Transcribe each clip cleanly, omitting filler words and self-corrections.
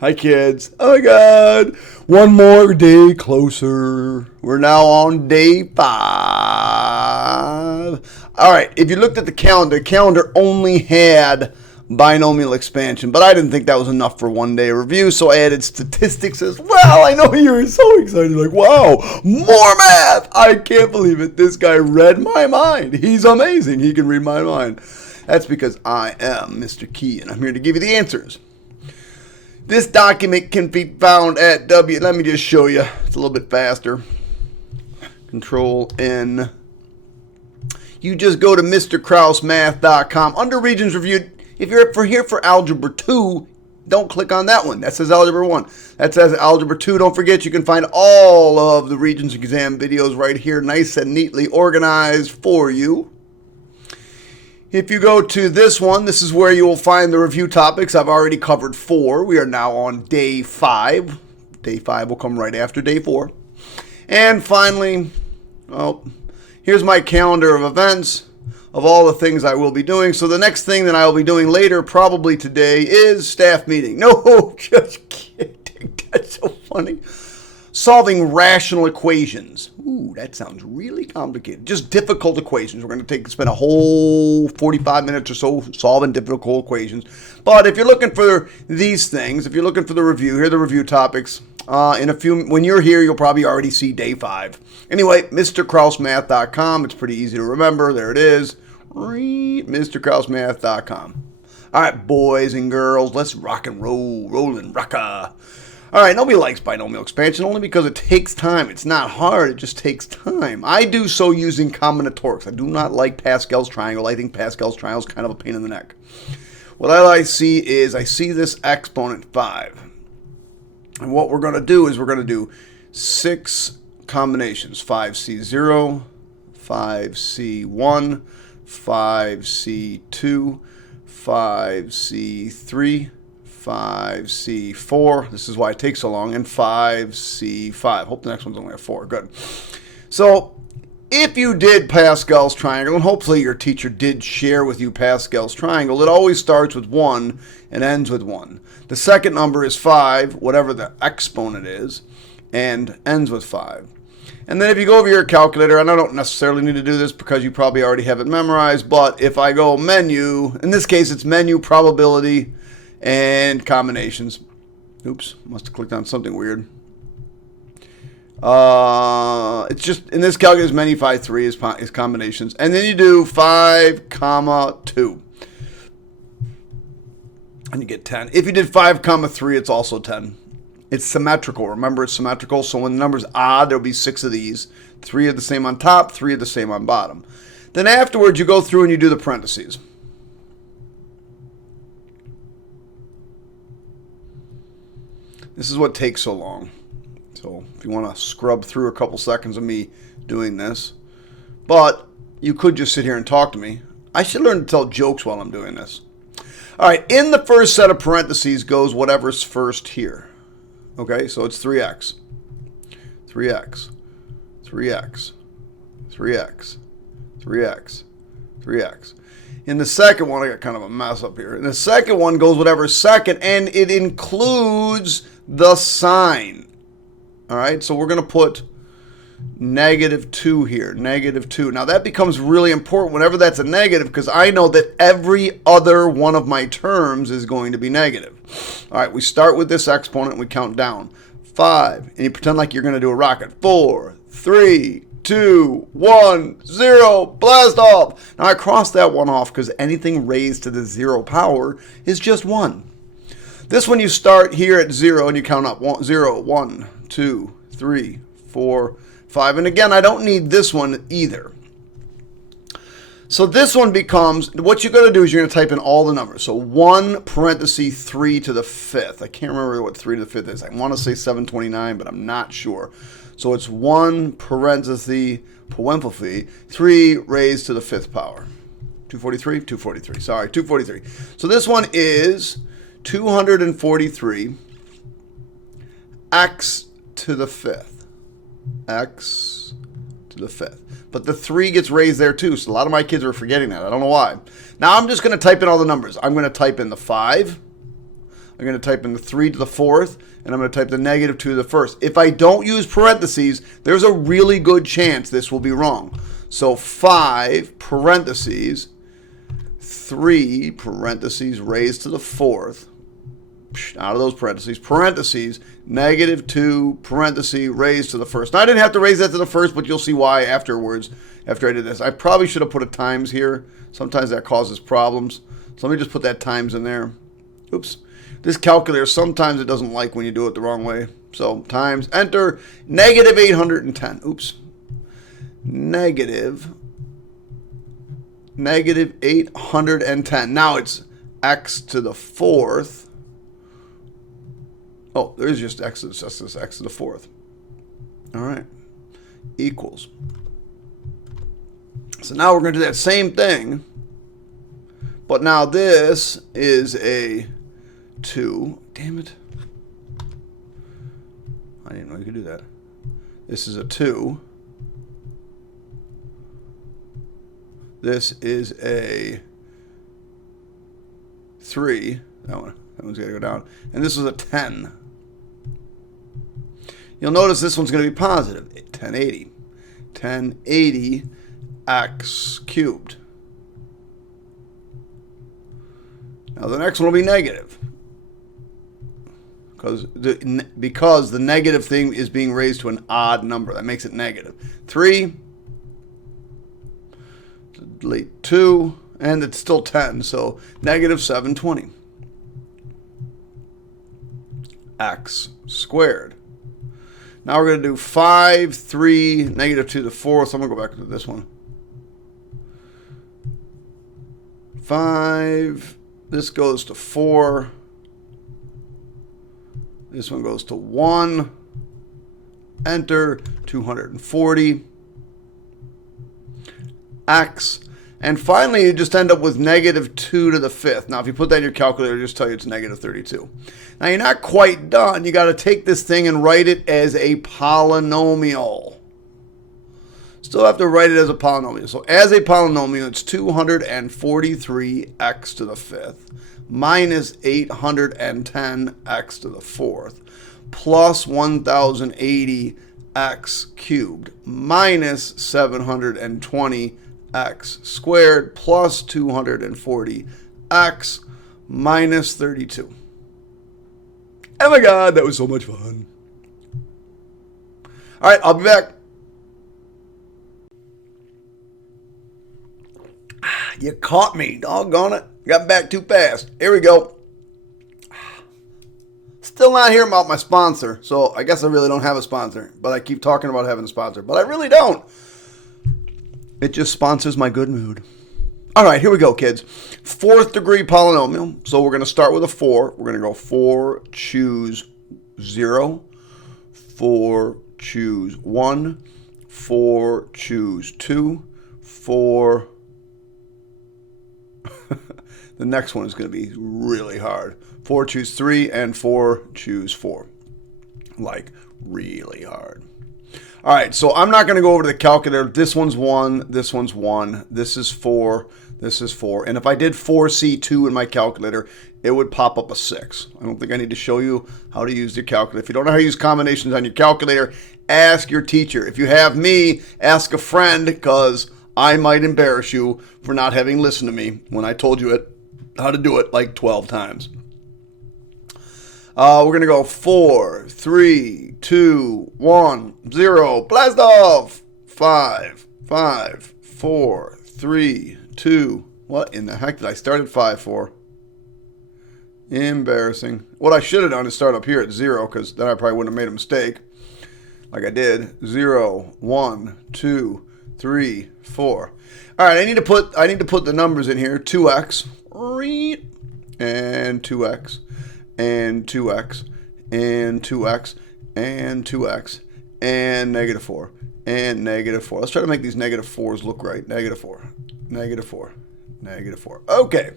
Hi, kids. Oh, my God. One more day closer. We're now on day 5. All right. If you looked at the calendar only had binomial expansion, but I didn't think that was enough for one day review, so I added statistics as well. I know you were so excited, like, wow, more math. I can't believe it. This guy read my mind. He's amazing. He can read my mind. That's because I am Mr. Key, and I'm here to give you the answers. This document can be found at let me just show you. It's a little bit faster. Control N. You just go to MrKrausMath.com. Under Regents Reviewed, if you're here for Algebra 2, don't click on that one. That says Algebra 1. That says Algebra 2. Don't forget, you can find all of the Regents exam videos right here, nice and neatly organized for you. If you go to this one, this is where you will find the review topics. I've already covered 4. We are now on day 5. Day 5 will come right after day 4. And finally, well, here's my calendar of events of all the things I will be doing. So the next thing that I will be doing later, probably today, is staff meeting. No, just kidding. That's so funny. Solving rational equations. Ooh, that sounds really complicated. Just difficult equations. We're going to spend a whole 45 minutes or so solving difficult equations. But if you're looking for these things, if you're looking for the review, here are the review topics. When you're here, you'll probably already see day 5. Anyway, MrKrausMath.com. It's pretty easy to remember. There it is. MrKrausMath.com. All right, boys and girls, let's rock and roll. Rollin' rocka. All right, nobody likes binomial expansion only because it takes time. It's not hard, it just takes time. I do so using combinatorics. I do not like Pascal's triangle. I think Pascal's triangle is kind of a pain in the neck. What I see is I see this exponent 5. And what we're going to do is we're going to do 6 combinations. 5C0, 5C1, 5C2, 5C3, 5C4, this is why it takes so long, and 5C5. Hope the next one's only a 4. Good. So if you did Pascal's triangle, and hopefully your teacher did share with you Pascal's triangle, it always starts with 1 and ends with 1. The second number is 5, whatever the exponent is, and ends with 5. And then if you go over your calculator, and I don't necessarily need to do this because you probably already have it memorized, but if I go menu, in this case it's menu, probability, and combinations. Oops, must have clicked on something weird. It's just, in this calculator, menu 5, 3 is combinations. And then you do 5, 2. And you get 10. If you did 5, 3, it's also 10. It's symmetrical. Remember, it's symmetrical. So when the number's odd, there'll be 6 of these. 3 are the same on top, 3 are the same on bottom. Then afterwards, you go through and you do the parentheses. This is what takes so long. So if you want to scrub through a couple seconds of me doing this. But you could just sit here and talk to me. I should learn to tell jokes while I'm doing this. All right, in the first set of parentheses goes whatever's first here. Okay, so it's 3x, 3x, 3x, 3x, 3x, 3x. In the second one, I got kind of a mess up here. In the second one goes whatever's second, and it includes the sign. All right, so we're going to put -2 here, -2. Now that becomes really important whenever that's a negative because I know that every other one of my terms is going to be negative. All right, we start with this exponent and we count down. 5, and you pretend like you're going to do a rocket. 4, 3, 2, 1, 0, blast off. Now I cross that one off because anything raised to the 0 power is just 1. This one you start here at 0 and you count up 0, 1, 2, 3, 4, 5. And again, I don't need this one either. So this one becomes, what you're going to do is you're going to type in all the numbers. So 1 parenthesis 3 to the 5th. I can't remember what 3 to the 5th is. I want to say 729, but I'm not sure. So it's 1 parenthesis 3 raised to the 5th power. 243? 243. Sorry, 243. So this one is 243 x to the 5th. X to the 5th. But the 3 gets raised there too, so a lot of my kids are forgetting that. I don't know why. Now I'm just going to type in all the numbers. I'm going to type in the 5. I'm going to type in the 3 to the 4th, and I'm going to type the negative 2 to the 1st. If I don't use parentheses, there's a really good chance this will be wrong. So 5 parentheses, 3 parentheses raised to the 4th, out of those parentheses, negative 2 parentheses raised to the 1st. Now, I didn't have to raise that to the 1st, but you'll see why afterwards, after I did this. I probably should have put a times here. Sometimes that causes problems. So let me just put that times in there. Oops. This calculator, sometimes it doesn't like when you do it the wrong way. So times, enter, negative 810. Oops. Negative 810. Now it's x to the 4th. Oh, there's just x, it's just this x to the 4th. All right. Equals. So now we're going to do that same thing. But now this is a 2. Damn it. I didn't know you could do that. This is a 2. This is a 3. That one's got to go down. And this is a 10. You'll notice this one's going to be positive. 1080. 1080 x cubed. Now the next one will be negative. Because the negative thing is being raised to an odd number. That makes it negative. 3. Delete 2. And it's still 10. So negative 720. X squared. Now we're going to do 5, 3, negative 2 to the 4th. So I'm going to go back to this one. 5. This goes to 4. This one goes to 1. Enter. 240. X. And finally, you just end up with negative 2 to the 5th. Now, if you put that in your calculator, it'll just tell you it's negative 32. Now, you're not quite done. You got to take this thing and write it as a polynomial. Still have to write it as a polynomial. So, as a polynomial, it's 243x to the 5th minus 810x to the 4th plus 1080x cubed minus 720 x squared plus 240x minus 32. Oh my God, that was so much fun. All right, I'll be back. You caught me, doggone it. Got back too fast. Here we go. Still not hearing about my sponsor, so I guess I really don't have a sponsor, but I keep talking about having a sponsor, but I really don't. It just sponsors my good mood. All right, here we go, kids. 4th degree polynomial. So we're going to start with a 4. We're going to go 4, choose 0. 4, choose 1. 4, choose 2. 4. The next one is going to be really hard. 4, choose 3. And 4, choose 4. Like, really hard. All right, so I'm not going to go over to the calculator. This one's 1, this one's 1, this is 4, this is 4. And if I did 4C2 in my calculator, it would pop up a 6. I don't think I need to show you how to use your calculator. If you don't know how to use combinations on your calculator, ask your teacher. If you have me, ask a friend, because I might embarrass you for not having listened to me when I told you how to do it like 12 times. We're going to go 4, 3, 2, 1, 0. Blast off! 5, 5, 4, 3, 2. What in the heck did I start at 5 for? Embarrassing. What I should have done is start up here at 0, because then I probably wouldn't have made a mistake. Like I did. 0, 1, 2, 3, 4. All right, I need to put the numbers in here. 2x and 2x. And 2x, and 2x, and 2x, and negative 4, and negative 4. Let's try to make these negative 4s look right. Negative 4, negative 4, negative 4. Okay.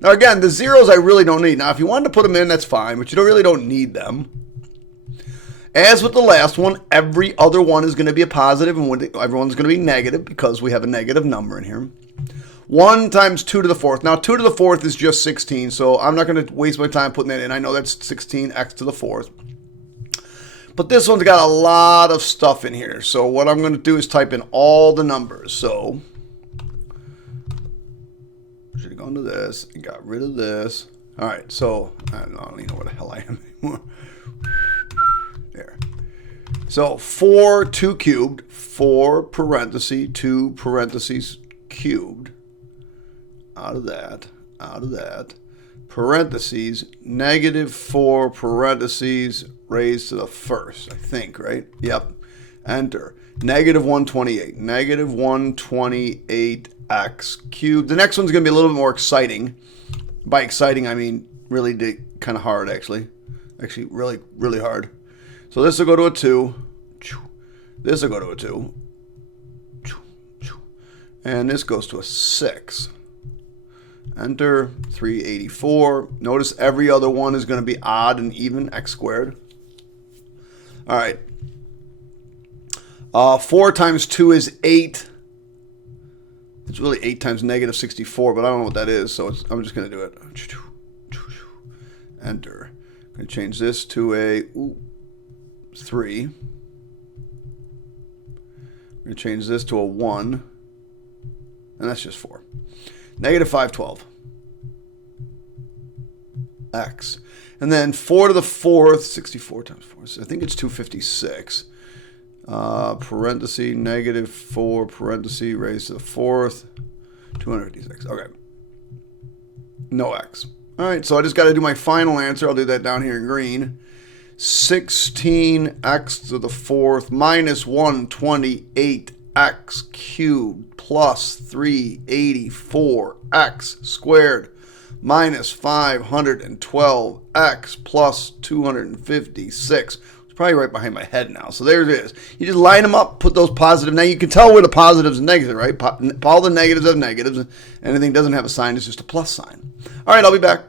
Now, again, the zeros I really don't need. Now, if you wanted to put them in, that's fine, but you really don't need them. As with the last one, every other one is going to be a positive, and everyone's going to be negative because we have a negative number in here. 1 times 2 to the 4th. Now, 2 to the 4th is just 16, so I'm not going to waste my time putting that in. I know that's 16x to the 4th. But this one's got a lot of stuff in here. So what I'm going to do is type in all the numbers. So I should have gone to this and got rid of this. All right, so I don't even know where the hell I am anymore. There. So 4, 2 cubed, 4 parentheses, 2 parentheses cubed. Out of that, parentheses, negative 4 parentheses raised to the first, I think, right? Yep. Enter. Negative 128. Negative 128x cubed. The next one's going to be a little bit more exciting. By exciting, I mean really kind of hard, actually. Actually, really, really hard. So this will go to a 2. This will go to a 2. And this goes to a 6. Enter. 384. Notice every other one is going to be odd and even, x squared. All right. 4 times 2 is 8. It's really 8 times negative 64, but I don't know what that is, so I'm just going to do it. Enter. I'm going to change this to a 3. I'm going to change this to a 1. And that's just 4. Negative 512. X. And then 4 to the 4th, 64 times 4. So I think it's 256. Parenthesis, negative 4, parenthesis, raised to the 4th, 256. Okay. No X. All right, so I just got to do my final answer. I'll do that down here in green. 16x to the 4th minus 128x cubed plus 384x squared minus 512x plus 256. It's probably right behind my head now. So there it is. You just line them up, put those positive. Now you can tell where the positives and negatives, right? All the negatives have negatives. Anything doesn't have a sign is just a plus sign. All right, I'll be back.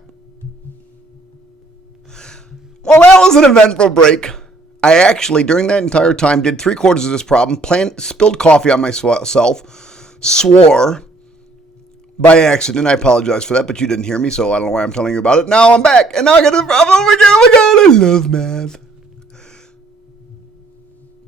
Well, that was an eventful break. I actually, during that entire time, did 3/4 of this problem, spilled coffee on myself, swore by accident. I apologize for that, but you didn't hear me, so I don't know why I'm telling you about it. Now I'm back, and now I got this problem. Oh my God, I love math.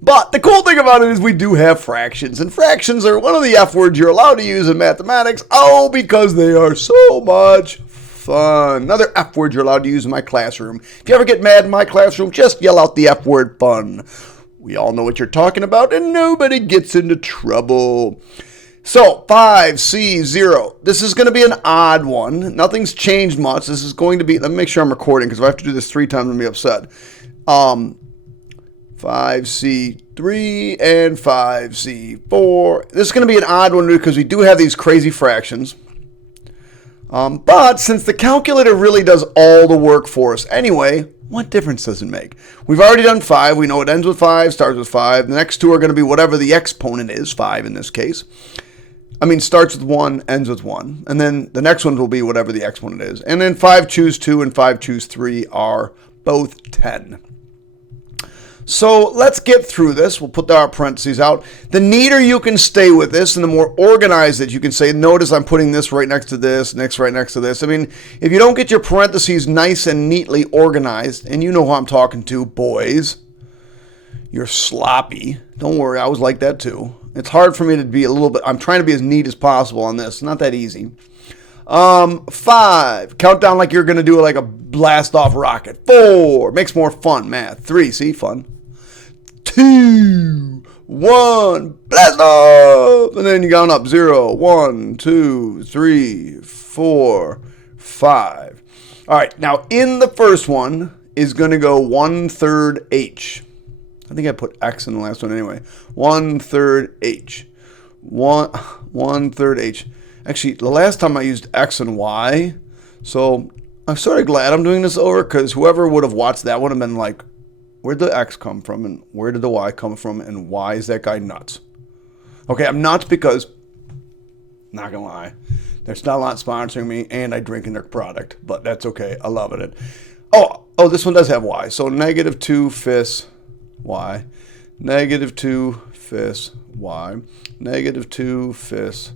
But the cool thing about it is we do have fractions, and fractions are one of the F words you're allowed to use in mathematics. Oh, because they are so much fun. Another F word you're allowed to use in my classroom. If you ever get mad in my classroom, just yell out the F word, fun. We all know what you're talking about, and nobody gets into trouble. So, 5C0. This is going to be an odd one. Nothing's changed much. This is going to be, let me make sure I'm recording, because if I have to do this 3 times, I'm going to be upset. 5C3 and 5C4. This is going to be an odd one because we do have these crazy fractions. But since the calculator really does all the work for us anyway, what difference does it make? We've already done 5. We know it ends with 5, starts with 5. The next two are going to be whatever the exponent is, 5 in this case. I mean, starts with 1, ends with 1. And then the next one will be whatever the exponent is. And then 5 choose 2 and 5 choose 3 are both 10. So let's get through this. We'll put our parentheses out. The neater you can stay with this and the more organized that you can say, notice I'm putting this right next to this, next right next to this. I mean, if you don't get your parentheses nice and neatly organized, and you know who I'm talking to, boys, you're sloppy. Don't worry, I was like that too. It's hard for me to be a little bit, I'm trying to be as neat as possible on this. Not that easy. 5, count down like you're going to do like a blast off rocket. 4, makes more fun, math. 3, see, fun. 2, 1, blast off! And then you count up 0, 1, 2, 3, 4, 5. All right, now in the first one is going to go 1/3 h. I think I put x in the last one anyway. 1/3 h. 1/3 h. Actually, the last time I used x and y, so I'm sort of glad I'm doing this over because whoever would have watched that would have been like, where'd the x come from and where did the y come from and why is that guy nuts? Okay, I'm nuts because, not gonna lie, there's not a lot sponsoring me and I drink in their product, but that's okay. I love it. Oh, this one does have y. So -2 y, -2 y, -2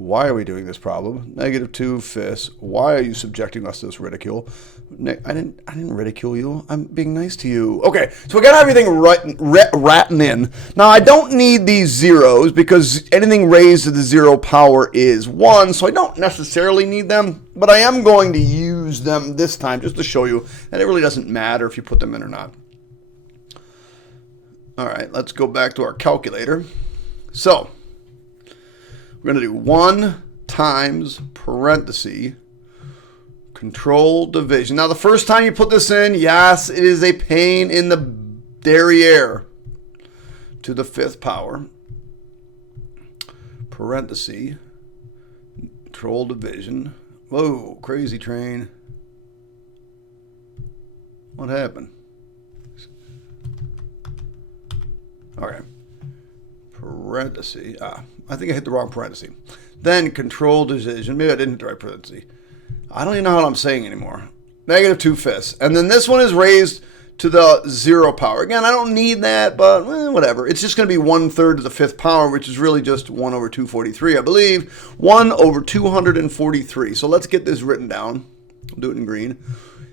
Why are we doing this problem? -2/5. Why are you subjecting us to this ridicule? I didn't ridicule you. I'm being nice to you. Okay, so we got everything ratting in. Now, I don't need these zeros because anything raised to the 0 power is 1, so I don't necessarily need them, but I am going to use them this time just to show you that it really doesn't matter if you put them in or not. All right, let's go back to our calculator. So, we're going to do 1 times parenthesis control division. Now, the first time you put this in, yes, it is a pain in the derriere to the 5th power. Parenthesis control division. Whoa, crazy train. What happened? Okay. Parenthesis. I think I hit the wrong parenthesis. Then control division. Maybe I didn't hit the right parenthesis. I don't even know what I'm saying anymore. -2/5. And then this one is raised to the 0 power. Again, I don't need that, but whatever. It's just going to be 1/3 to the 5th power, which is really just 1 over 243, I believe. 1 over 243. So let's get this written down. I'll do it in green.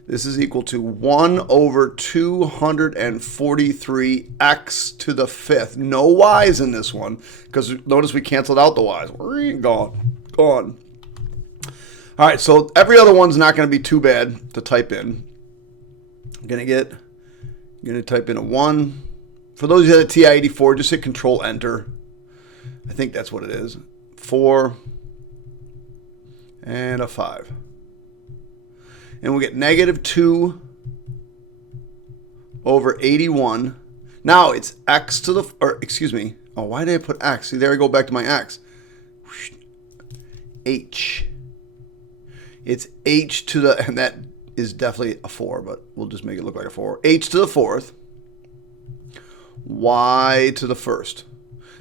This is equal to 1 over 243x to the 5th. No y's in this one, because notice we canceled out the y's. Gone. All right, so every other one's not going to be too bad to type in. I'm going to type in a 1. For those of you that have TI-84, just hit Control-Enter. I think that's what it is. 4 and a 5. And we get -2 over 81. Now it's x to the, or excuse me. Oh, why did I put x? See, there I go back to my x. H. It's h to the, and that is definitely a 4, but we'll just make it look like a 4. H to the 4th. Y to the 1st.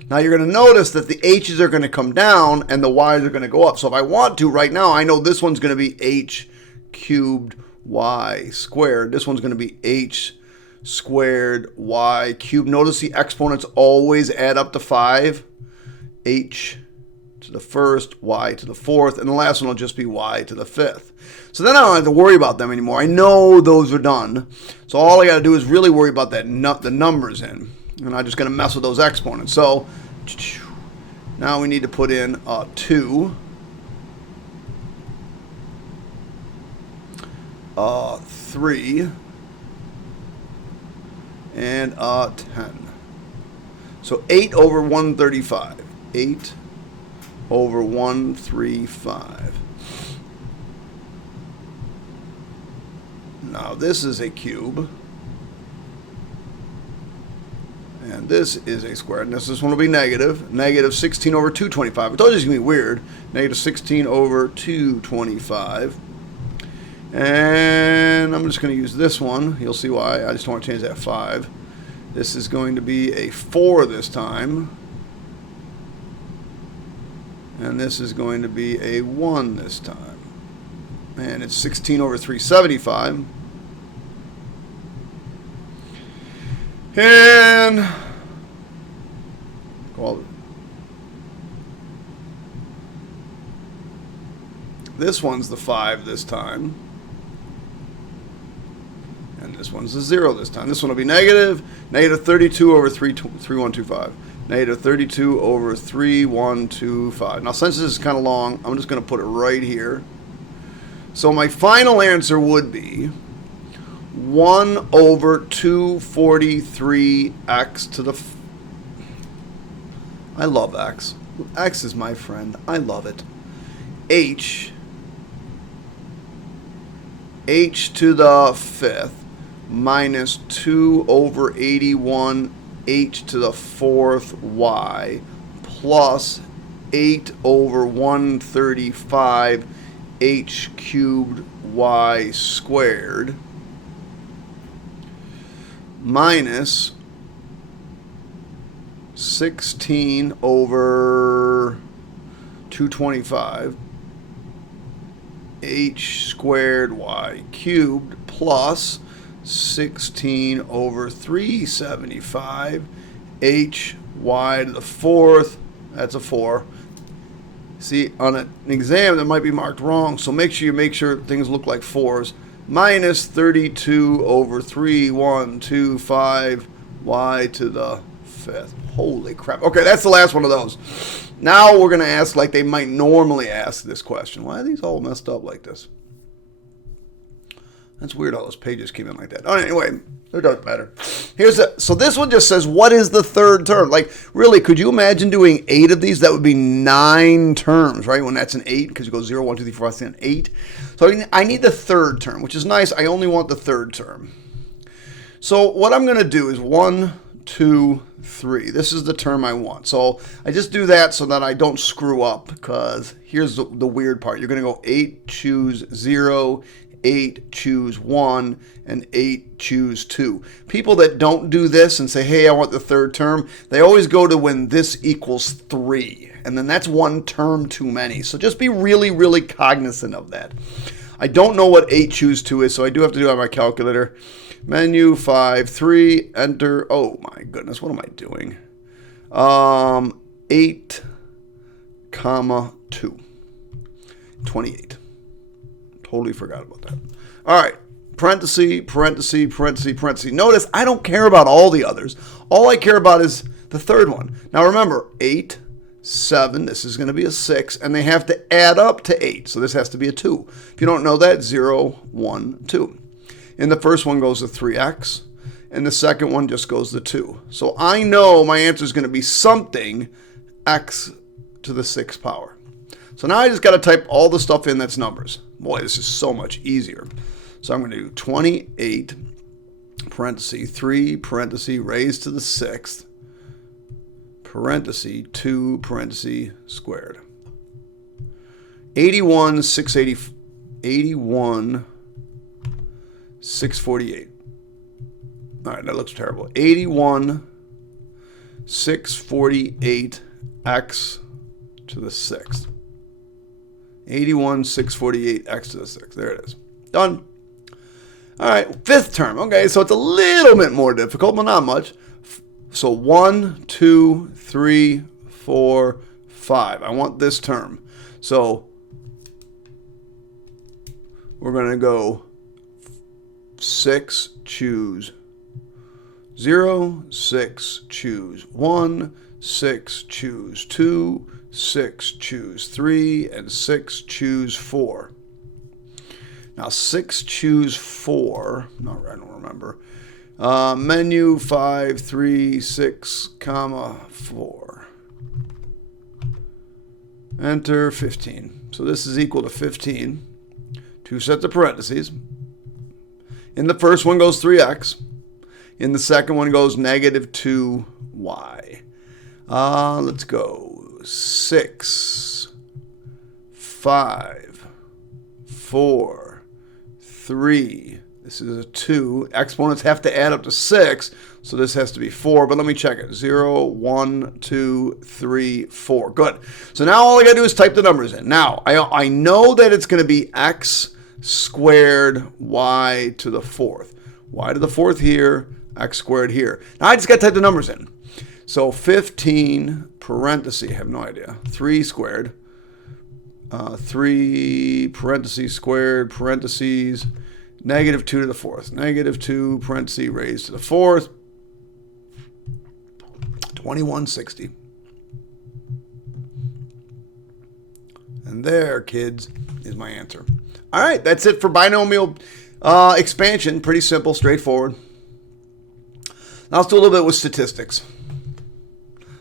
Now you're going to notice that the h's are going to come down and the y's are going to go up. So if I want to right now, I know this one's going to be h cubed y squared. This one's going to be h squared y cubed. Notice the exponents always add up to 5. H to the 1st, y to the 4th, and the last one will just be y to the 5th. So then I don't have to worry about them anymore. I know those are done. So all I got to do is really worry about that the numbers in. And I'm just going to mess with those exponents. So now we need to put in 2. 3 and 10. So 8 over 135. 8 over 135. Now this is a cube. And this is a square. And this one will be negative. Negative 16 over 225. I told you it's going to be weird. Negative 16 over 225. And I'm just going to use this one. You'll see why. I just want to change that 5. This is going to be a 4 this time. And this is going to be a 1 this time. And it's 16 over 375. And well, this one's the 5 this time. And this one's the 0 this time. This one will be negative 32 over 3125. Negative 32 over 3125. Now, since this is kind of long, I'm just going to put it right here. So my final answer would be 1 over 243x to the... I love x. X is my friend. I love it. H to the 5th minus 2 over 81 h to the 4th y plus 8 over 135 h cubed y squared minus 16 over 225 h squared y cubed plus 16 over 375 h y to the 4th, that's a 4, See, on an exam that might be marked wrong, so make sure things look like 4s. Minus 32 over 3, 1, 2, 5, y to the 5th. Holy crap. Okay, that's the last one of those. Now we're going to ask like they might normally ask this question. Why are these all messed up like this? That's weird how those pages came in like that. Oh, anyway, it doesn't matter. So this one just says, what is the third term? Like, really, could you imagine doing 8 of these? That would be 9 terms, right? When that's an 8, because you go 0, 1, 2, 3, 4, 5, 6, 7, 8. So I need the third term, which is nice. I only want the third term. So what I'm going to do is 1, 2, 3. This is the term I want. So I just do that so that I don't screw up, because here's the weird part. You're going to go 8, choose 0, 8, choose 1, and 8, choose 2. People that don't do this and say, hey, I want the third term, they always go to when this equals 3. And then that's one term too many. So just be really, really cognizant of that. I don't know what 8, choose 2 is, so I do have to do it on my calculator. Menu 5, 3, enter. Oh my goodness, what am I doing? 8, comma 2. 28. Totally forgot about that. All right. Parenthesis, parenthesis, parenthesis, parenthesis. Notice I don't care about all the others. All I care about is the third one. Now remember, 8, 7. This is going to be a 6. And they have to add up to 8. So this has to be a 2. If you don't know that, 0, 1, 2. And the first one goes to 3x. And the second one just goes to 2. So I know my answer is going to be something x to the 6th power. So now I just got to type all the stuff in that's numbers. Boy, this is so much easier. So I'm going to do 28, parenthesis, 3, parenthesis, raised to the 6th, parenthesis, 2, parenthesis, squared. 81, 648. All right, that looks terrible. 81, 648, x to the 6th. 81, 648, x to the 6th. There it is. Done. All right, 5th term. Okay, so it's a little bit more difficult, but not much. So 1, 2, 3, 4, 5. I want this term. So we're going to go 6, choose 0, 6, choose 1, 6, choose 2, 6, choose 3, and 6, choose 4. Now 6, choose 4. I don't remember. Menu 5, 3, 6, comma 4. Enter 15. So this is equal to 15. 2 sets of parentheses. In the first one goes 3x. In the second one goes negative 2y. Let's go. 6, 5, 4, 3. This is a 2. Exponents have to add up to 6, so this has to be 4. But let me check it. 0, 1, 2, 3, 4. Good. So now all I got to do is type the numbers in. Now, I know that it's going to be x squared y to the 4th. Y to the 4th here, x squared here. Now I just got to type the numbers in. So 15, parenthesis, I have no idea, 3 squared, 3, parentheses, squared, parentheses, negative 2 to the 4th, negative 2, parentheses, raised to the 4th, 2160. And there, kids, is my answer. All right, that's it for binomial expansion. Pretty simple, straightforward. Now let's do a little bit with statistics.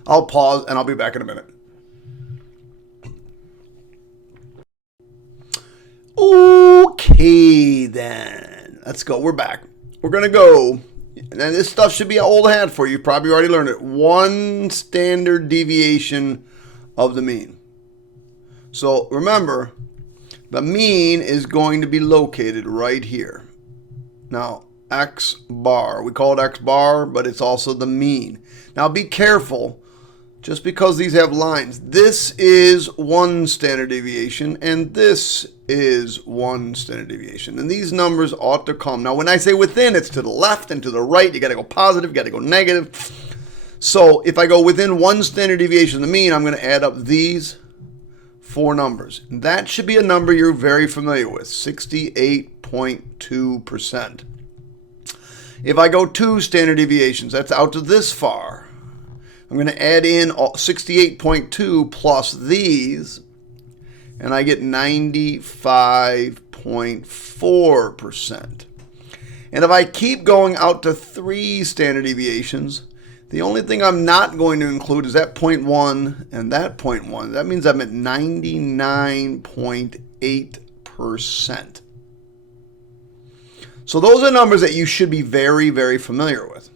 I'll pause and I'll be back in a minute. Okay, then. Let's go. We're back. We're going to go. And this stuff should be an old hat for you. You've probably already learned it. 1 standard deviation of the mean. So remember, the mean is going to be located right here. Now, x bar. We call it x bar, but it's also the mean. Now, be careful. Just because these have lines, this is 1 standard deviation, and this is 1 standard deviation. And these numbers ought to come. Now, when I say within, it's to the left and to the right. You got to go positive, you got to go negative. So if I go within 1 standard deviation of the mean, I'm going to add up these 4 numbers. That should be a number you're very familiar with, 68.2%. If I go 2 standard deviations, that's out to this far. I'm going to add in 68.2 plus these, and I get 95.4%. And if I keep going out to 3 standard deviations, the only thing I'm not going to include is that 0.1 and that 0.1. That means I'm at 99.8%. So those are numbers that you should be very, very familiar with.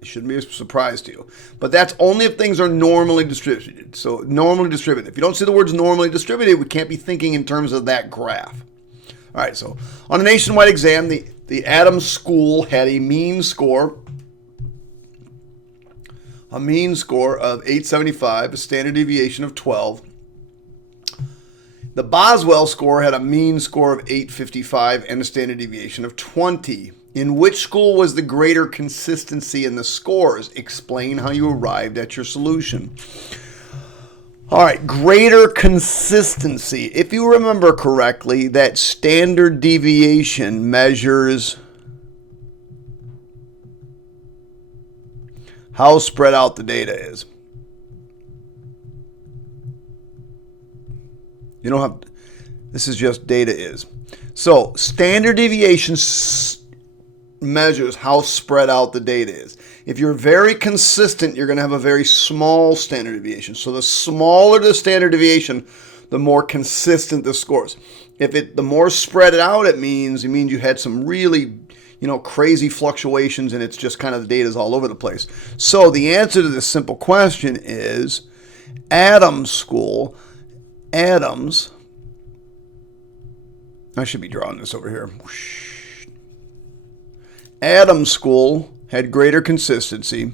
It shouldn't be a surprise to you. But that's only if things are normally distributed. So normally distributed. If you don't see the words normally distributed, we can't be thinking in terms of that graph. All right, so on a nationwide exam, the Adams School had a mean score of 875, a standard deviation of 12. The Boswell score had a mean score of 855 and a standard deviation of 20. In which school was the greater consistency in the scores? Explain how you arrived at your solution. All right, greater consistency. If you remember correctly, that standard deviation measures how spread out the data is. You don't have, this is just data is. So standard deviation measures how spread out the data is. If you're very consistent, you're going to have a very small standard deviation. So the smaller the standard deviation, the more consistent the scores. The more spread out it means you had some really, crazy fluctuations, and it's just kind of the data's all over the place. So the answer to this simple question is Adams School. Adams, I should be drawing this over here. Adams School had greater consistency.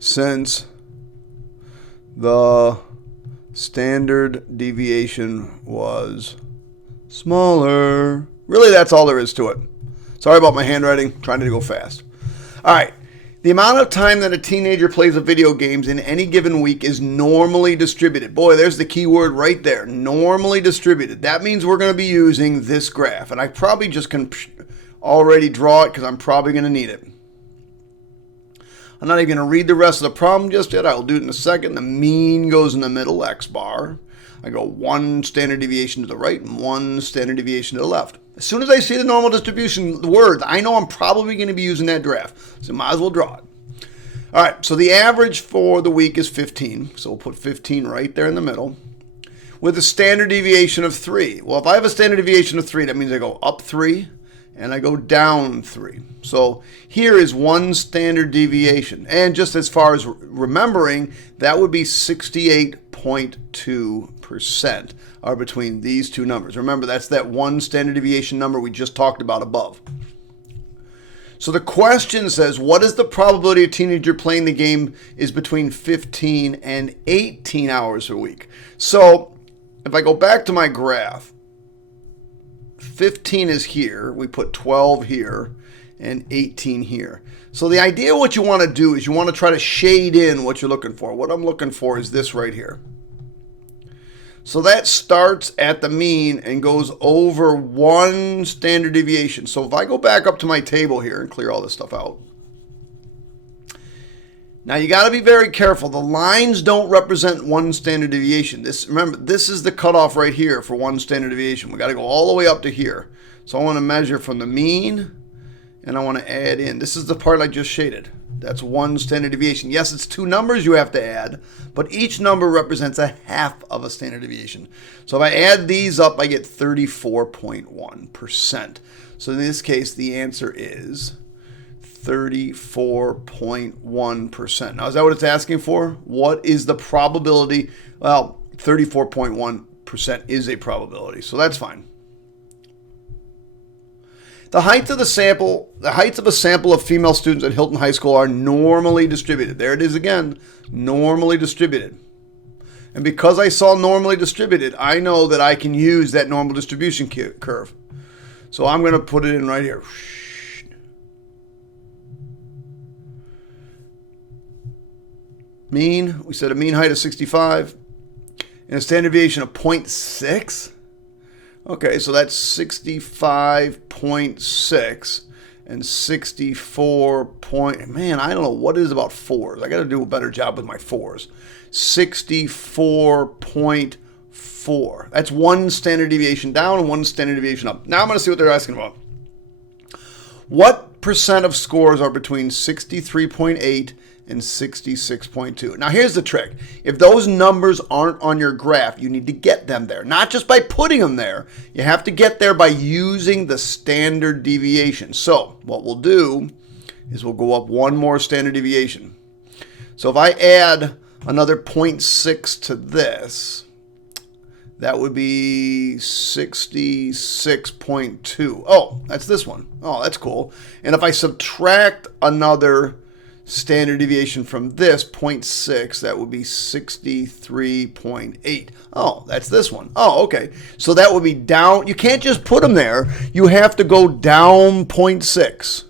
Since the standard deviation was smaller. Really, that's all there is to it. Sorry about my handwriting, trying to go fast. All right. The amount of time that a teenager plays a video games in any given week is normally distributed. Boy, there's the key word right there, normally distributed. That means we're going to be using this graph. And I probably just can already draw it because I'm probably going to need it. I'm not even going to read the rest of the problem just yet. I'll do it in a second. The mean goes in the middle, X bar. I go 1 standard deviation to the right and 1 standard deviation to the left. As soon as I see the normal distribution, the words, I know I'm probably going to be using that graph. So might as well draw it. All right, so the average for the week is 15. So we'll put 15 right there in the middle with a standard deviation of 3. Well, if I have a standard deviation of 3, that means I go up 3 and I go down 3. So here is 1 standard deviation. And just as far as remembering, that would be 68.2% are between these two numbers. Remember, that's that 1 standard deviation number we just talked about above. So the question says, what is the probability a teenager playing the game is between 15 and 18 hours a week? So if I go back to my graph, 15 is here. We put 12 here and 18 here. So the idea what you want to do is you want to try to shade in what you're looking for. What I'm looking for is this right here. So that starts at the mean and goes over 1 standard deviation. So if I go back up to my table here and clear all this stuff out. Now you got to be very careful. The lines don't represent 1 standard deviation. Remember, this is the cutoff right here for 1 standard deviation. We got to go all the way up to here. So I want to measure from the mean and I want to add in. This is the part I just shaded. That's 1 standard deviation. Yes, it's 2 numbers you have to add, but each number represents a half of a standard deviation. So if I add these up, I get 34.1%. So in this case, the answer is 34.1%. Now, is that what it's asking for? What is the probability? Well, 34.1% is a probability, so that's fine. The heights of a sample of female students at Hilton High School are normally distributed. There it is again, normally distributed. And because I saw normally distributed, I know that I can use that normal distribution curve. So I'm going to put it in right here. Mean, we said a mean height of 65 and a standard deviation of 0.6. Okay, so that's 65.6 and 64 point. Man, I don't know what it is about fours. I got to do a better job with my fours. 64.4. That's one standard deviation down and one standard deviation up. Now I'm going to see what they're asking about. What percent of scores are between 63.8 and 66.2? Now here's the trick. If those numbers aren't on your graph, you need to get them there. Not just by putting them there. You have to get there by using the standard deviation. So what we'll do is we'll go up one more standard deviation. So if I add another 0.6 to this, that would be 66.2. Oh, that's this one. Oh, that's cool. And if I subtract another standard deviation from this 0.6, that would be 63.8. Oh, that's this one. Oh, okay. So that would be down. You can't just put them there. You have to go down 0.6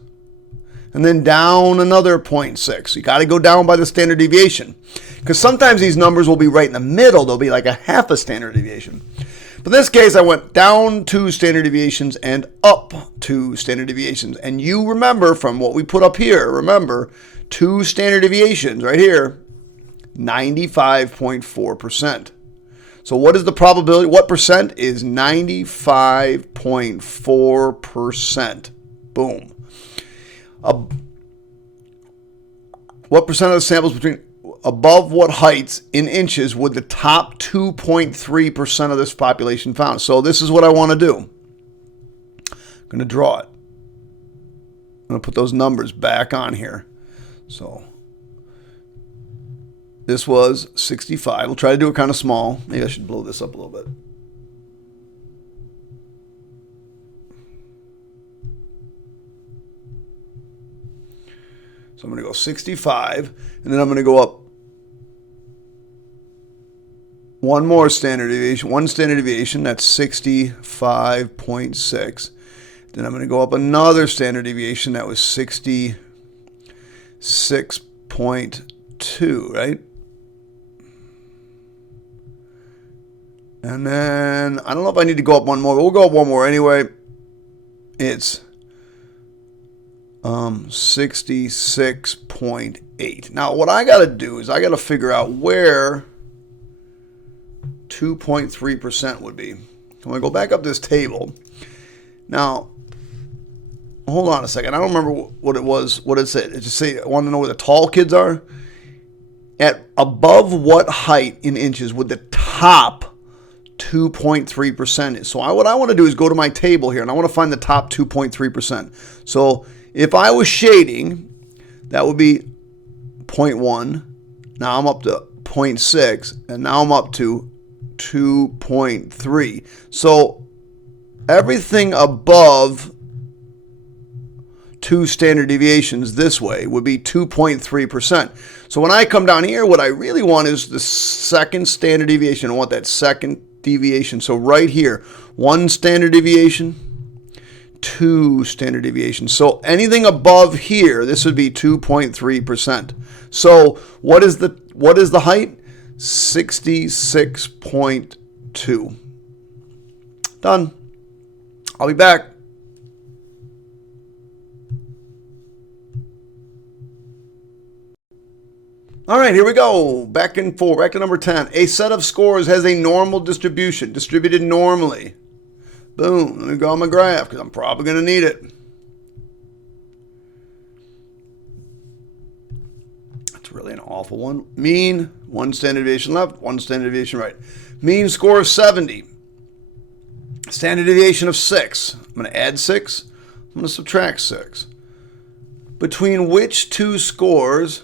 and then down another 0.6. You got to go down by the standard deviation, because sometimes these numbers will be right in the middle. They'll be like a half a standard deviation. But in this case, I went down 2 standard deviations and up 2 standard deviations. And you remember from what we put up here, remember, 2 standard deviations right here, 95.4%. So what is the probability? What percent is 95.4%? Boom. What percent of the samples between above what heights in inches would the top 2.3% of this population found? So this is what I want to do. I'm going to draw it. I'm going to put those numbers back on here. So this was 65. We'll try to do it kind of small. Maybe I should blow this up a little bit. So I'm going to go 65, and then I'm going to go up one more standard deviation. One standard deviation, that's 65.6. Then I'm going to go up another standard deviation, that was 66.2, right? And then, I don't know if I need to go up one more, but we'll go up one more anyway. It's 66.8. Now, what I got to do is I got to figure out where 2.3% would be. I'm going to go back up this table. Now, hold on a second. I don't remember what it was, what it said. It just say, I want to know where the tall kids are. At above what height in inches would the top 2.3% is? So what I want to do is go to my table here, and I want to find the top 2.3%. So if I was shading, that would be 0.1. Now I'm up to 0.6, and now I'm up to 2.3. So everything above 2 standard deviations this way would be 2.3%. So when I come down here, what I really want is the second standard deviation. I want that second deviation. So right here, 1 standard deviation, 2 standard deviations. So anything above here, this would be 2.3%. So what is the height? 66.2. Done. I'll be back. All right, here we go. Back to number 10. A set of scores has a normal distribution, distributed normally. Boom. Let me go on my graph because I'm probably going to need it. That's really an awful one. Mean, 1 standard deviation left, 1 standard deviation right. Mean score of 70. Standard deviation of 6. I'm going to add 6. I'm going to subtract 6. Between which 2 scores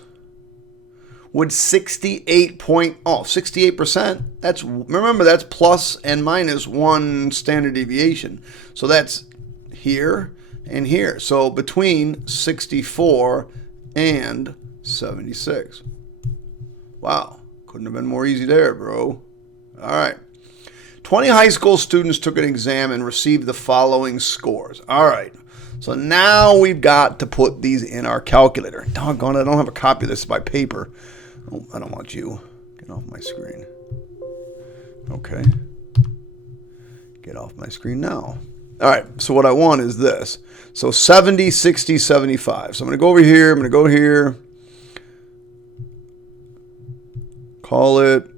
would 68%, remember that's plus and minus 1 standard deviation. So that's here and here. So between 64 and 76. Wow, couldn't have been more easy there, bro. All right. 20 high school students took an exam and received the following scores. All right. So now we've got to put these in our calculator. Doggone it, I don't have a copy of this by paper. Oh, I don't want you. Get off my screen. Okay. Get off my screen now. All right, so what I want is this. So 70, 60, 75. So I'm going to go over here. I'm going to go here. Call it,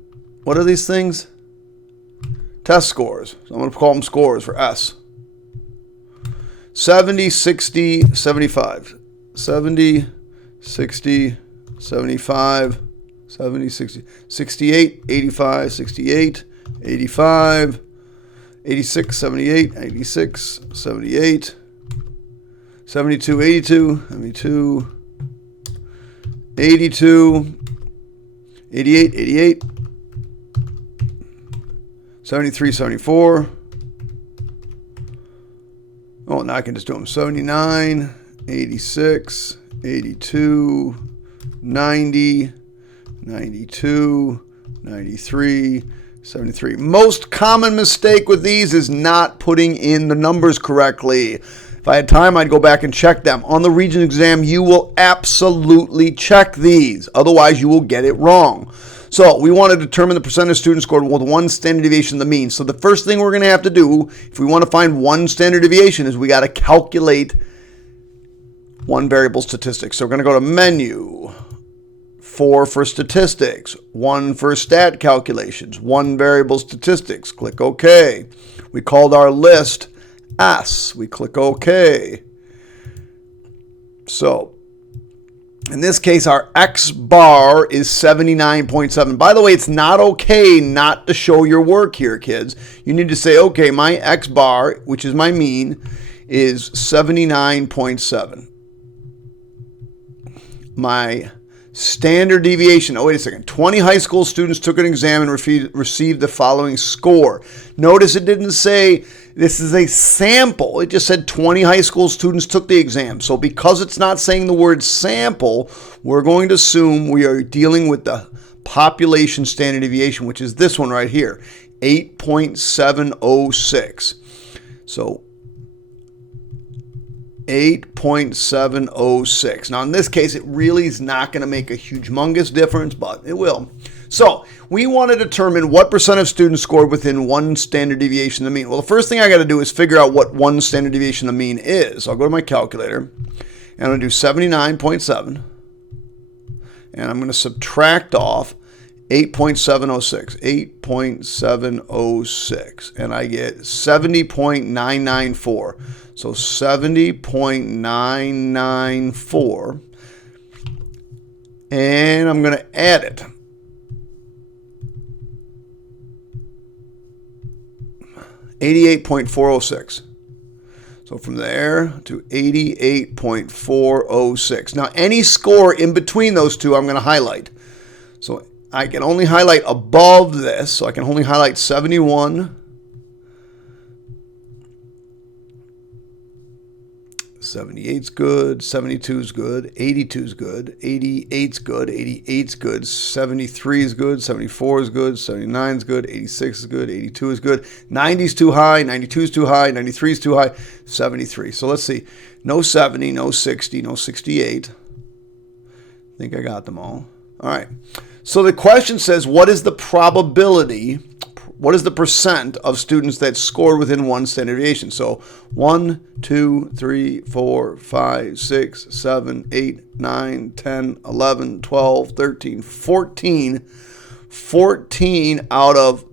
what are these things? Test scores. So I'm going to call them scores for S. 70, 60, 75. 70, 60, 75. 70, 60, 68, 85, 68, 85, 86, 78, 86, 78, 72, 82, 72, 82, 88, 88, 73, 74. Oh, now I can just do them. 79, 86, 82, 90, 92, 93, 73. Most common mistake with these is not putting in the numbers correctly. If I had time, I'd go back and check them. On the Regents exam, you will absolutely check these. Otherwise, you will get it wrong. So we want to determine the percent of students scored with one standard deviation of the mean. So the first thing we're going to have to do, if we want to find one standard deviation, is we got to calculate one variable statistics. So we're going to go to Menu, 4 for statistics, 1 for stat calculations, 1 variable statistics. Click OK. We called our list S. We click OK. So in this case, our X bar is 79.7. By the way, it's not okay not to show your work here, kids. You need to say, okay, my X bar, which is my mean, is 79.7. My standard deviation, oh, wait a second. 20 high school students took an exam and received the following score. Notice it didn't say this is a sample. It just said 20 high school students took the exam. So because it's not saying the word sample, we're going to assume we are dealing with the population standard deviation, which is this one right here, 8.706. So 8.706. Now, in this case, it really is not going to make a humongous difference, but it will. So we want to determine what percent of students scored within one standard deviation of the mean. Well, the first thing I got to do is figure out what one standard deviation of the mean is. So I'll go to my calculator, and I'm going to do 79.7, and I'm going to subtract off 8.706, 8.706, and I get 70.994. So 70.994, and I'm going to add it. 88.406. So from there to 88.406. Now, any score in between those two, I'm going to highlight. So I can only highlight above this. So I can only highlight 71. 78's good, 72's good, 82's good, 88's good, 88's good, 73's good, 74's good, 79's good, 86 is good, 82 is good, 90's too high, 92's too high, 93's too high, 73. So let's see. No 70, no 60, no 68. I think I got them all. All right. So the question says, what is the probability, what is the percent of students that scored within one standard deviation? So 1, 2, 3, 4, 5, 6, 7, 8, 9, 10, 11, 12, 13, 14. 14 out of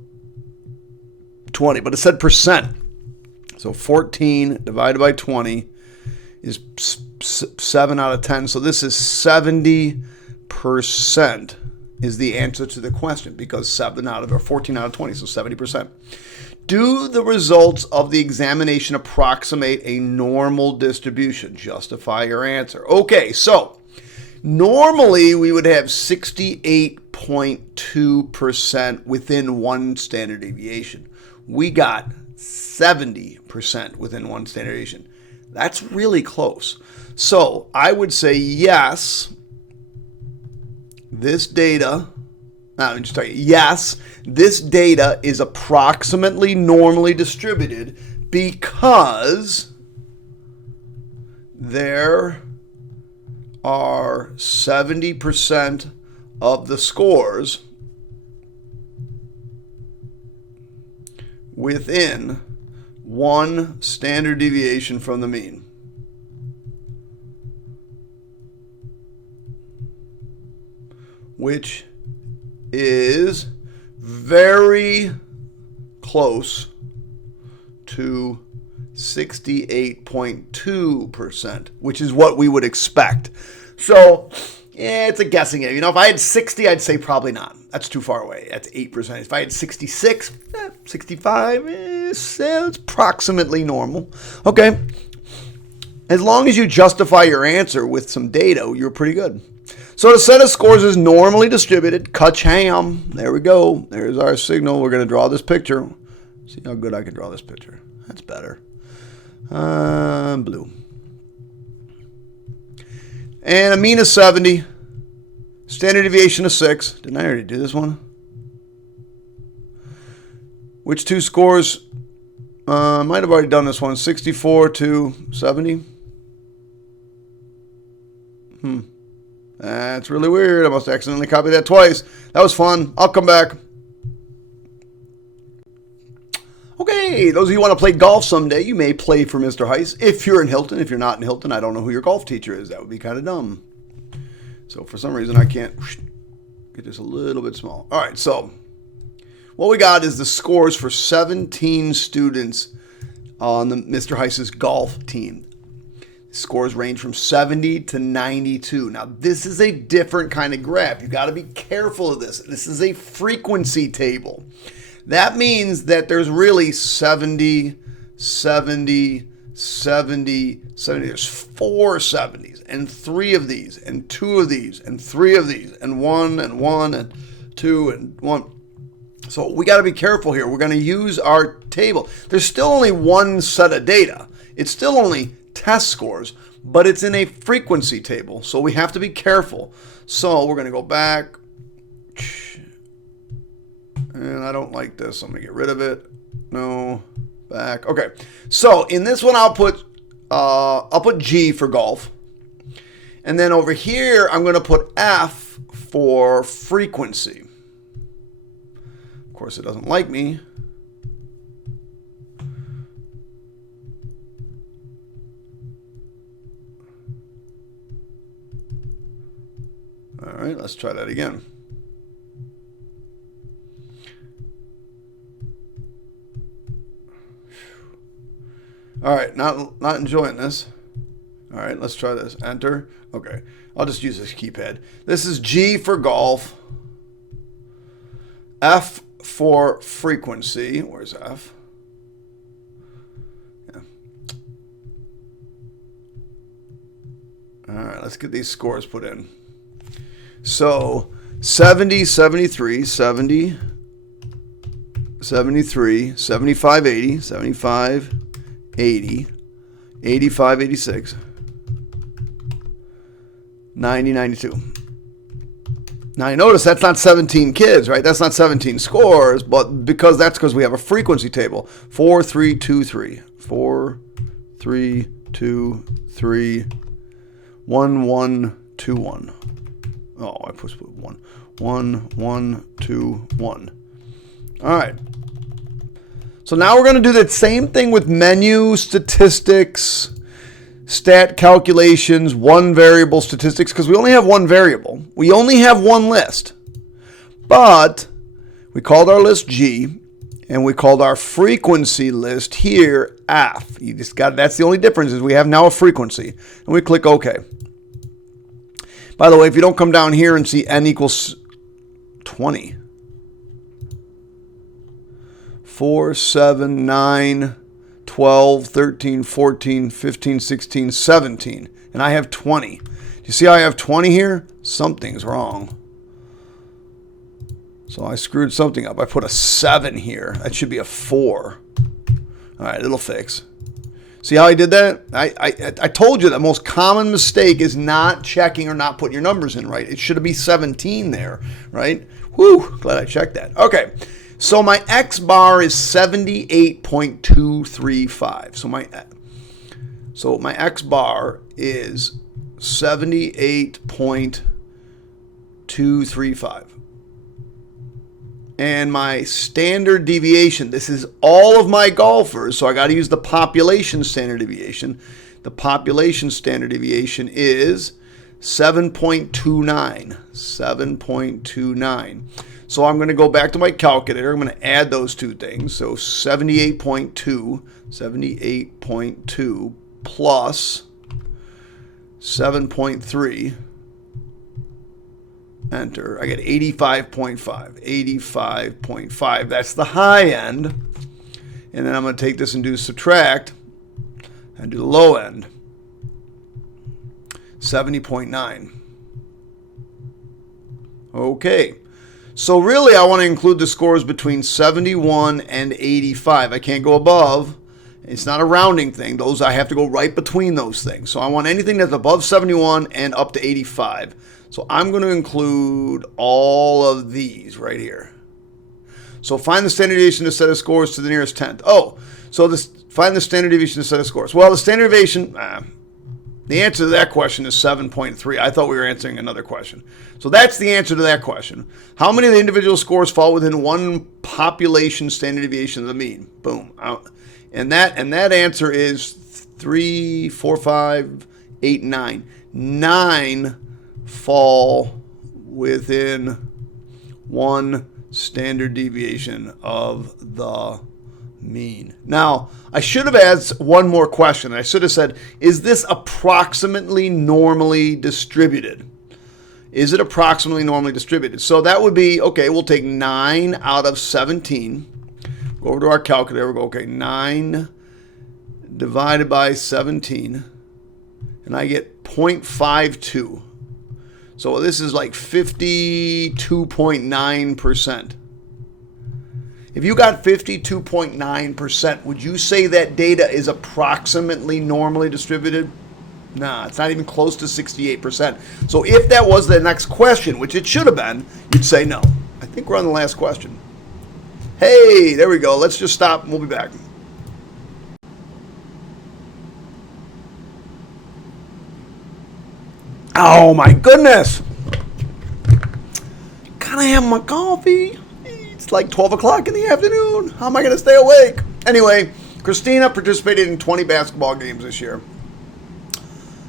20. But it said percent. So 14 divided by 20 is 7 out of 10. So this is 70% is the answer to the question, because 14 out of 20, so 70%. Do the results of the examination approximate a normal distribution? Justify your answer. Okay, so normally we would have 68.2% within one standard deviation. We got 70% within one standard deviation. That's really close. So I would say yes, this data Now, let me just tell you, yes, this data is approximately normally distributed because there are 70% of the scores within one standard deviation from the mean. Which is very close to 68.2%, which is what we would expect. So, yeah, it's a guessing game. You know, if I had 60, I'd say probably not. That's too far away. That's 8%. If I had 66, 65, it's approximately normal. Okay. As long as you justify your answer with some data, you're pretty good. So the set of scores is normally distributed. Ka-cham. There we go. There's our signal. We're going to draw this picture. See how good I can draw this picture. That's better. Blue. And a mean of 70. Standard deviation of 6. Didn't I already do this one? Which two scores? I might have already done this one. 64 to 70. That's really weird. I must have accidentally copied that twice. That was fun. I'll come back. Okay, those of you who want to play golf someday, you may play for Mr. Heiss. If you're in Hilton. If you're not in Hilton, I don't know who your golf teacher is. That would be kind of dumb. So for some reason, I can't get this a little bit small. All right, so what we got is the scores for 17 students on the Mr. Heiss's golf team. Scores range from 70 to 92. Now, this is a different kind of graph. You got to be careful of this. This is a frequency table. That means that there's really 70, 70, 70, 70. There's 4 70s and 3 of these and 2 of these and 3 of these and 1 and 1 and 2 and 1. So we got to be careful here. We're going to use our table. There's still only one set of data. It's still only test scores, but it's in a frequency table, so we have to be careful. So we're going to go back, and I don't like this, so I'm going to get rid of it. No, back. Okay, so in this one I'll put G for golf, and then over here I'm going to put F for frequency. Of course, it doesn't like me. All right, let's try that again. All right, not enjoying this. All right, let's try this. Enter. Okay, I'll just use this keypad. This is G for golf. F for frequency. Where's F? Yeah. All right, let's get these scores put in. So 70, 73, 70, 73, 75, 80, 75, 80, 85, 86, 90, 92. Now you notice that's not 17 kids, right? That's not 17 scores, but because we have a frequency table. 4, 3, 2, 3. 4, 3, 2, 3. 1, 1, 2, 1. Oh, I pushed 1. 1, 1, 2, 1. All right. So now we're going to do the same thing with menu, statistics, stat calculations, one variable statistics, because we only have one variable. We only have one list. But we called our list G, and we called our frequency list here F. That's the only difference is we have now a frequency. And we click OK. By the way, if you don't come down here and see n equals 20. 4, 7, 9, 12, 13, 14, 15, 16, 17. And I have 20. Do you see how I have 20 here? Something's wrong. So I screwed something up. I put a 7 here. That should be a 4. All right, it'll fix. See how I did that? I told you the most common mistake is not checking or not putting your numbers in right. It should be 17 there, right? Whew, glad I checked that. Okay, so my X bar is 78.235. So my X bar is 78.235. And my standard deviation, this is all of my golfers, so I got to use the population standard deviation. The population standard deviation is 7.29. 7.29. So I'm going to go back to my calculator. I'm going to add those two things. So 78.2 plus 7.3. Enter. I get 85.5. 85.5. That's the high end. And then I'm going to take this and do subtract and do the low end. 70.9. Okay. So really I want to include the scores between 71 and 85. I can't go above. It's not a rounding thing. Those I have to go right between those things. So I want anything that's above 71 and up to 85. So I'm going to include all of these right here. So find the standard deviation of a set of scores to the nearest tenth. Oh, so find the standard deviation of a set of scores. Well, the standard deviation, the answer to that question is 7.3. I thought we were answering another question. So that's the answer to that question. How many of the individual scores fall within one population standard deviation of the mean? Boom. And that answer is 3, 4, 5, 8, 9. 9 fall within one standard deviation of the mean. Now, I should have asked one more question. I should have said, is this approximately normally distributed? Is it approximately normally distributed? So that would be, okay, we'll take 9 out of 17. Go over to our calculator. We'll go, okay, 9 divided by 17. And I get 0.52. So this is like 52.9%. If you got 52.9%, would you say that data is approximately normally distributed? Nah, it's not even close to 68%. So if that was the next question, which it should have been, you'd say no. I think we're on the last question. Hey, there we go. Let's just stop and we'll be back. Oh my goodness. Gotta have my coffee. It's like 12 o'clock in the afternoon. How am I gonna stay awake? Anyway, Christina participated in 20 basketball games this year.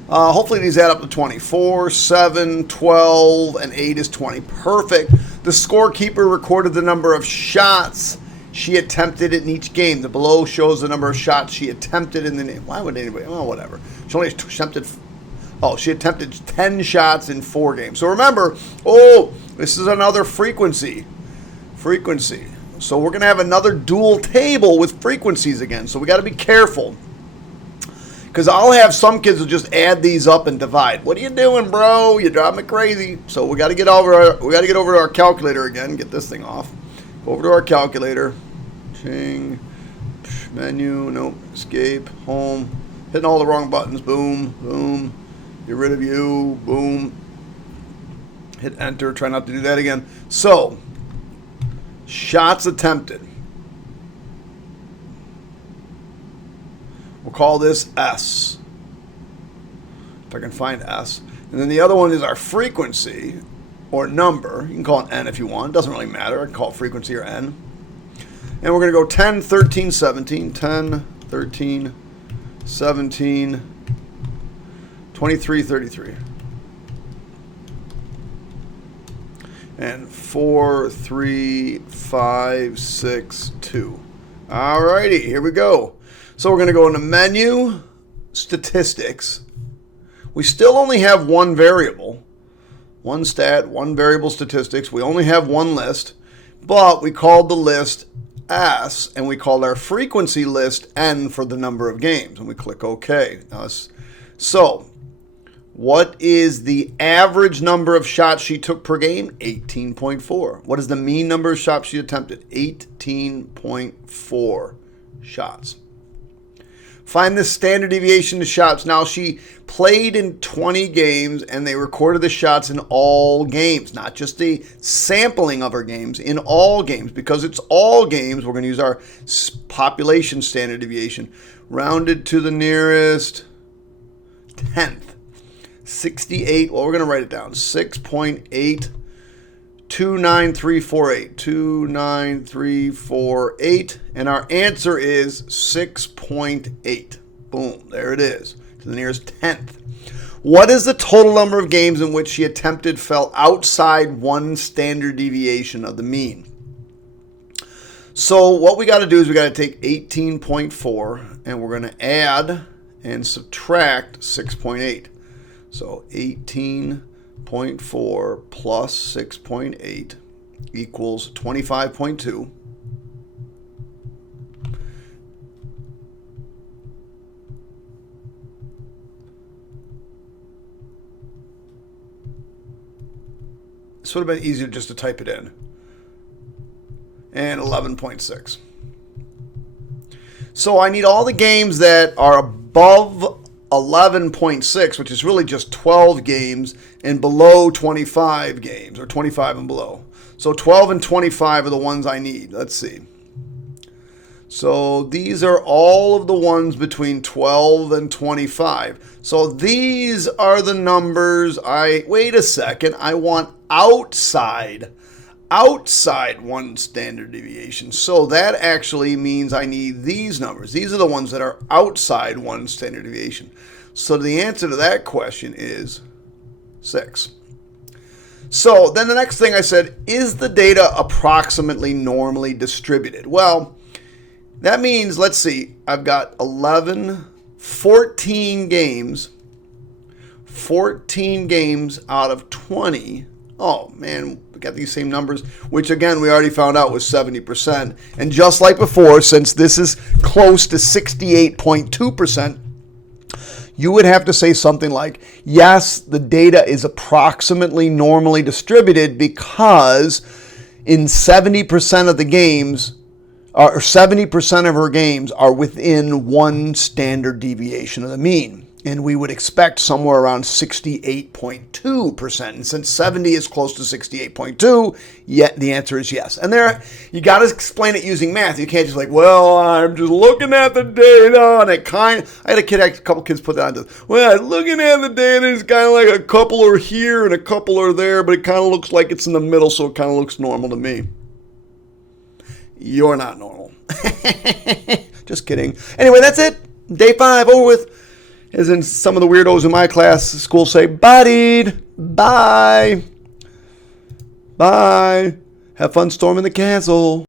Hopefully these add up to 20. 4, 7, 12, and 8 is 20. Perfect. The scorekeeper recorded the number of shots she attempted in each game. The below shows the number of shots she attempted in the game. Why would anybody? Well, whatever. She only attempted. She attempted 10 shots in 4 games. So remember, this is another frequency. So we're going to have another dual table with frequencies again. So we got to be careful. Because I'll have some kids who just add these up and divide. What are you doing, bro? You drive me crazy. So we got to get over to our calculator again. Get this thing off. Go over to our calculator. Ching. Menu. Nope. Escape. Home. Hitting all the wrong buttons. Boom. Boom. Get rid of you. Boom. Hit enter. Try not to do that again. So, shots attempted. We'll call this S. If I can find S. And then the other one is our frequency or number. You can call it N if you want. It doesn't really matter. I can call it frequency or N. And we're going to go 10, 13, 17. 10, 13, 17, 23, 33. And 4, 3, 5, 6, 2. All righty, here we go. So we're going to go into menu, statistics. We still only have one variable, one stat, one variable statistics. We only have one list, but we called the list S, and we called our frequency list N for the number of games, and we click OK. So what is the average number of shots she took per game? 18.4. What is the mean number of shots she attempted? 18.4 shots. Find the standard deviation to shots. Now, she played in 20 games, and they recorded the shots in all games, not just the sampling of her games, in all games. Because it's all games, we're going to use our population standard deviation, rounded to the nearest tenth. 68, well, we're going to write it down, 6.8. 29348, 29348, and our answer is 6.8. Boom, there it is, to the nearest tenth. What is the total number of games in which she attempted fell outside one standard deviation of the mean? So what we got to do is we got to take 18.4, and we're going to add and subtract 6.8. So 18.4 plus 6.8 equals 25.2. This would have been easier just to type it in. And 11.6. So I need all the games that are above 11.6, which is really just 12 games, and below 25 games, or 25 and below. So 12 and 25 are the ones I need. Let's see. So these are all of the ones between 12 and 25. So these are the numbers wait a second, I want outside one standard deviation. So that actually means I need these numbers. These are the ones that are outside one standard deviation. So the answer to that question is 6. So then the next thing I said, is the data approximately normally distributed? Well, that means, let's see, I've got 14 games out of 20. Oh, man, we got these same numbers, which, again, we already found out was 70%. And just like before, since this is close to 68.2%, you would have to say something like, yes, the data is approximately normally distributed because in 70% of the games, or 70% of her games are within one standard deviation of the mean. And we would expect somewhere around 68.2%. And since 70 is close to 68.2, yet the answer is yes. And there, you got to explain it using math. You can't just like, well, I'm just looking at the data, and I had a couple kids put that on. Well, looking at the data, it's kind of like a couple are here and a couple are there, but it kind of looks like it's in the middle, so it kind of looks normal to me. You're not normal. Just kidding. Anyway, that's it. Day 5 over with. As in some of the weirdos in my class school say, bodied. Bye. Bye. Have fun storming the castle.